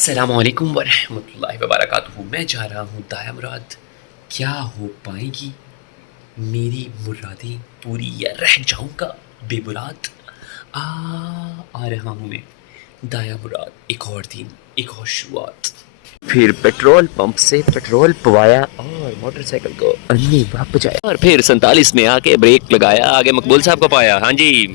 السلام علیکم ورحمۃ اللہ وبرکاتہ. میں جا رہا ہوں دایا مراد. کیا ہو پائیں گی میری مرادیں پوری یا رہ جاؤں گا بے مراد؟ آ رہا ہوں میں دایا مراد. ایک اور دن، ایک اور شروعات. پھر پیٹرول پمپ سے پیٹرول پوایا اور موٹر سائیکل کو انھی بھاگ بجایا اور پھر 47 میں آ کے بریک لگایا. آگے مقبول صاحب کو پایا. ہاں جی.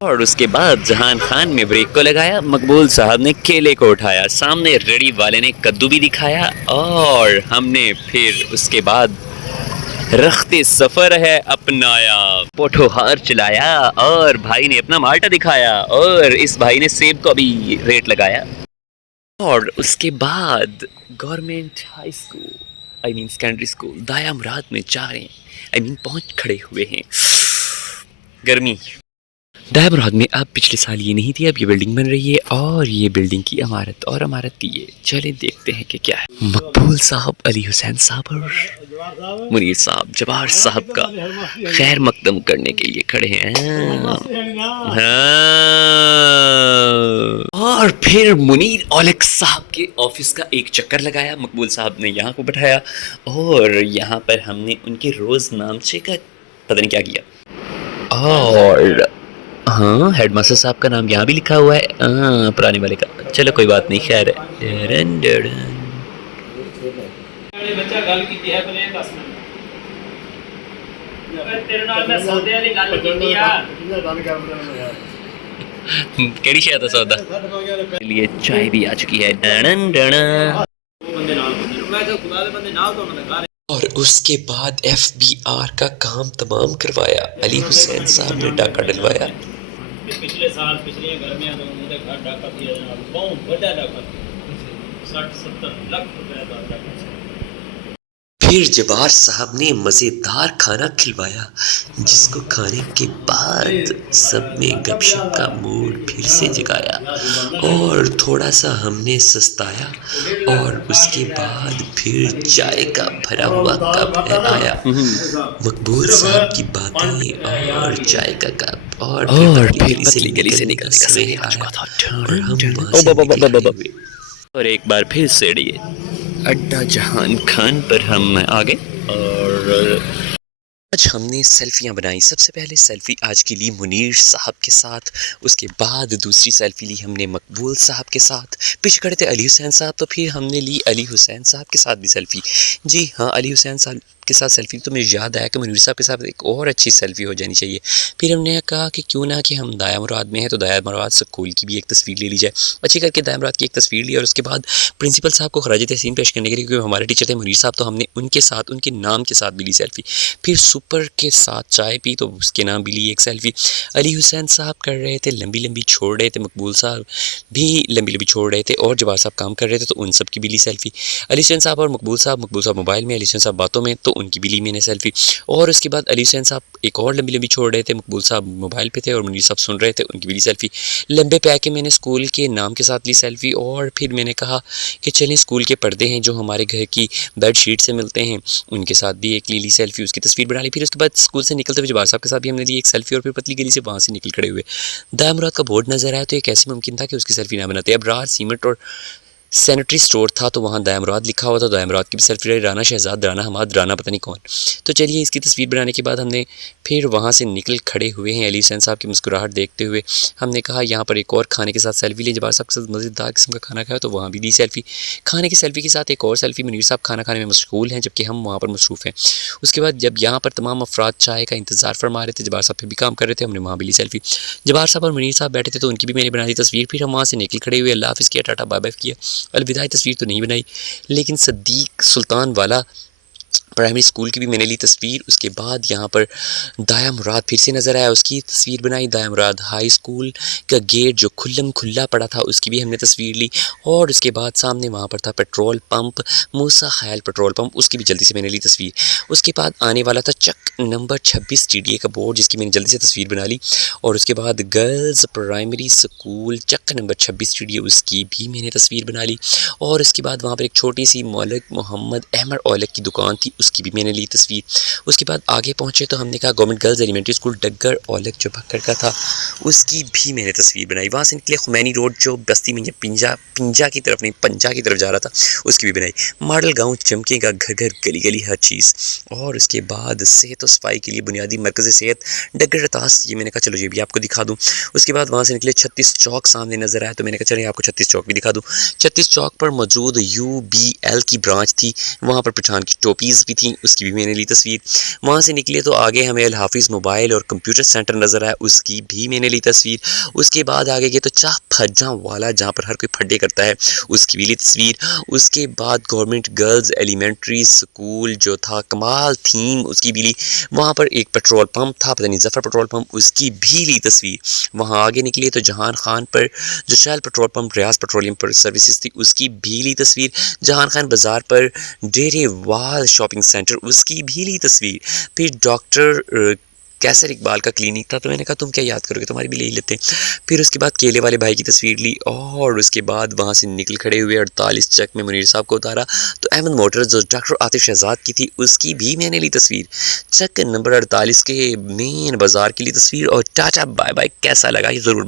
اور اس کے بعد جہان خان نے بریک کو لگایا. مقبول صاحب نے کیلے کو اٹھایا. سامنے ریڑی والے نے کدو بھی دکھایا. اور ہم نے پھر اس کے بعد رخت سفر ہے اپنایا. پوٹھو ہار چلایا اور بھائی نے اپنا مالٹا دکھایا. اور اس بھائی نے سیب کو بھی ریٹ لگایا. اور اس کے بعد government high school secondary school Daya Murad میں جا رہے ہیں. پہنچ کھڑے ہوئے ہیں. گرمی دایا مراد میں اب پچھلے سال یہ نہیں تھی. اب یہ بلڈنگ بن رہی ہے اور یہ بلڈنگ کی عمارت اور عمارت کی یہ. چلے دیکھتے ہیں کہ کیا ہے. مقبول صاحب، علی حسین صاحب اور منیر صاحب جبار صاحب کا خیر مقدم کرنے کے لیے کھڑے ہیں. اور پھر منیر اولک صاحب کے آفس کا ایک چکر لگایا. مقبول صاحب نے یہاں کو بٹھایا اور یہاں پر ہم نے ان کے روز نامچے کا پتہ نہیں کیا کیا. اور ہاں، ہیڈ ماسٹر صاحب کا نام یہاں بھی لکھا ہوا ہے. ہاں، پرانے والے کا. چلو کوئی بات نہیں، خیر ہے. کیڑی شاید ہے سودا لیے چائے بھی آ چکی ہے. اور اس کے بعد ایف بی آر کا کام تمام کروایا. علی حسین صاحب نے ڈاکہ ڈلوایا. پچھلے سال پچھلی گرمیاں تو مجھے گھر ڈاکہ دیا جناب. بہت بڑا ڈاکہ 60-70 لاکھ روپے کا ڈاکہ. پھر جبار صاحب نے مزیدار کھانا کھلوایا جس کو کھانے کے بعد سب نے گپ شپ کا موڈ پھر سے جگایا. اور تھوڑا سا ہم نے سستایا اور اس کے بعد پھر چائے کا بھرا ہوا کپ آیا. مقبول صاحب کی باتیں اور چائے کا کپ اور پھر پتلی گلی سے نکلنے کا سمے آیا اور ہم وہاں سے نکل کھڑے ہوئے. اور ایک بار پھر سیڑھیے اڈا جہان خان پر ہم آگے. اور آج ہم نے سیلفیاں بنائی. سب سے پہلے سیلفی آج کی لی منیر صاحب کے ساتھ. اس کے بعد دوسری سیلفی لی ہم نے مقبول صاحب کے ساتھ. پیچھے کھڑے تھے علی حسین صاحب تو پھر ہم نے لی علی حسین صاحب کے ساتھ بھی سیلفی. جی ہاں، علی حسین صاحب کے ساتھ سیلفی. تو مجھے یاد آیا کہ منیر صاحب کے ساتھ ایک اور اچھی سیلفی ہو جانی چاہیے. پھر ہم نے کہا کہ کیوں نہ کہ ہم دایا مراد میں ہیں تو دایا مراد اسکول کی بھی ایک تصویر لے لی جائے. اچھی کر کے دایا مراد کی ایک تصویر لی اور اس کے بعد پرنسپل صاحب کو خراج تحسین پیش کرنے کے لیے، کیونکہ ہمارے ٹیچر تھے منیر صاحب، تو ہم نے ان کے ساتھ ان کے نام کے ساتھ بھی لی سیلفی. پھر سپر کے ساتھ چائے پی تو اس کے نام بھی لی ایک سیلفی. علی حسین صاحب کر رہے تھے لمبی لمبی چھوڑ رہے تھے. مقبول صاحب بھی لمبی لمبی چھوڑ رہے تھے اور جبار صاحب کام کر رہے تھے تو ان سب کی بھی لی سیلفی. علی حسین صاحب اور مقبول صاحب موبائل میں، علی حسین صاحب باتوں میں، تو ان کی بھی لی میں نے سیلفی. اور اس کے بعد علی حسین صاحب ایک اور لمبی لمبی چھوڑ رہے تھے. مقبول صاحب موبائل پہ تھے اور منیر صاحب سن رہے تھے، ان کی بھی لی سیلفی. لمبے پہ کے میں نے اسکول کے نام کے ساتھ لی سیلفی. اور پھر میں نے کہا کہ چلیں اسکول کے پردے ہیں جو ہمارے گھر کی بیڈ شیٹ سے ملتے ہیں، ان کے ساتھ بھی ایک لی سیلفی، اس کی تصویر بنا لی. پھر اس کے بعد اسکول سے نکلتے ہوئے جبار صاحب کے ساتھ بھی ہم نے لی ایک سیلفی. اور پھر پتلی گلی سے وہاں سے نکل کھڑے ہوئے. دایا مراد کا بورڈ نظر آیا تو یہ کیسے ممکن تھا کہ اس کی سیلفی نہ بناتے. اب راہ سیمنٹ اور سینیٹری اسٹور تھا تو وہاں دایا مراد لکھا ہوا تھا. دایا مراد کی بھی سیلفی رہی. رانا شہزاد، رانا حماد، رانا پتہ نہیں کون. تو چلیے اس کی تصویر بنانے کے بعد ہم نے پھر وہاں سے نکل کھڑے ہوئے ہیں. علی حسین صاحب کی مسکراہٹ دیکھتے ہوئے ہم نے کہا یہاں پر ایک اور کھانے کے ساتھ سیلفی لیں. جبار صاحب کے ساتھ مزیدار قسم کا کھانا کھایا تو وہاں بھی لی سیلفی. کھانے کی سیلفی کے ساتھ ایک اور سیلفی. منیر صاحب کھانا کھانے میں مشغول ہیں جبکہ ہم وہاں پر مصروف ہیں. اس کے بعد جب یہاں پر تمام افراد چائے کا انتظار فرما رہے تھے، جبار صاحب پھر بھی کام کر رہے تھے، ہم نے وہاں بھی لی سیلفی. جبار صاحب اور منیر صاحب بیٹھے تھے تو ان کی بھی میں نے بنا دی تصویر. پھر ہم وہاں سے نکل کھڑے ہوئے، اللہ حافظ کیا، ٹاٹا بائے بائے کیا. الوداعی تصویر تو نہیں بنائی لیکن صدیق سلطان والا پرائمری اسکول کی بھی میں نے لی تصویر. اس کے بعد یہاں پر دایا مراد پھر سے نظر آیا، اس کی تصویر بنائی. دایا مراد ہائی اسکول کا گیٹ جو کھلم کھلا پڑا تھا اس کی بھی ہم نے تصویر لی. اور اس کے بعد سامنے وہاں پر تھا پیٹرول پمپ، موسیٰ خیال پیٹرول پمپ، اس کی بھی جلدی سے میں نے لی تصویر. اس کے بعد آنے والا تھا چک نمبر 26 ٹی ڈی اے کا بورڈ جس کی میں نے جلدی سے تصویر بنا لی. اور اس کے بعد گرلز پرائمری اسکول چک نمبر 26 ٹی ڈی اے، اس کی بھی میں نے تصویر بنا لی. اور اس کے بعد وہاں پر ایک چھوٹی سی مولک محمد احمد اولک کی دکان تھی، اس کی بھی میں نے لی تصویر. اس کے بعد آگے پہنچے تو ہم نے کہا گورنمنٹ گرلز ایلیمنٹری اسکول ڈگر اولک جو بھکر کا تھا اس کی بھی میں نے تصویر بنائی. وہاں سے نکلے خمینی روڈ جو بستی میں پنجا کی طرف نہیں پنجا کی طرف جا رہا تھا اس کی بھی بنائی. ماڈل گاؤں چمکے گا گھر گھر گلی گلی ہر چیز. اور اس کے بعد صحت و صفائی کے لیے بنیادی مرکز صحت ڈگر رتاس یہ میں نے کہا چلو یہ بھی آپ کو دکھا دوں. اس کے بعد وہاں سے نکلے 36 چوک سامنے نظر آیا تو میں نے کہا چلیں آپ کو 36 چوک بھی دکھا دوں. 36 چوک پر موجود UBL کی برانچ تھی وہاں پر پٹھان کی ٹوپیز بھی تھیں اس کی بھی میں نے لی تصویر. وہاں سے نکلے تو آگے ہمیں الحافظ موبائل اور کمپیوٹر سینٹر نظر آیا اس کی بھی میں نے لی تصویر. اس کے بعد آگے گئے تو چاہ پھجاں والا جہاں پر ہر کوئی پھڈے کرتا ہے اس کی بھی لی تصویر. اس کے بعد گورنمنٹ گرلز ایلیمنٹری اسکول جو تھا کمال تھیم اس کی بھی لی. وہاں پر ایک پیٹرول پمپ تھا پتہ نہیں ظفر پیٹرول پمپ اس کی بھی لی تصویر. وہاں آگے نکلے تو جہان خان پر جو شیل پیٹرول پمپ ریاض پیٹرولیم پر سروسز تھی اس کی بھی لی تصویر. جہان خان بازار پر ڈیرے وال شاپنگ سینٹر اس کی بھی لی تصویر. پھر ڈاکٹر کیسر اقبال کا کلینک تھا تو میں نے کہا تم کیا یاد کرو گے تمہاری بھی لے لیتے ہیں. پھر اس کے بعد کیلے والے بھائی کی تصویر لی اور اس کے بعد وہاں سے نکل کھڑے ہوئے 48 چک میں منیر صاحب کو اتارا تو احمد موٹرز جو ڈاکٹر عاطف شہزاد کی تھی اس کی بھی میں نے لی تصویر. چک نمبر 48 کے مین بازار کی لی تصویر. اور ٹاٹا بائے بائے. کیسا لگا یہ ضرور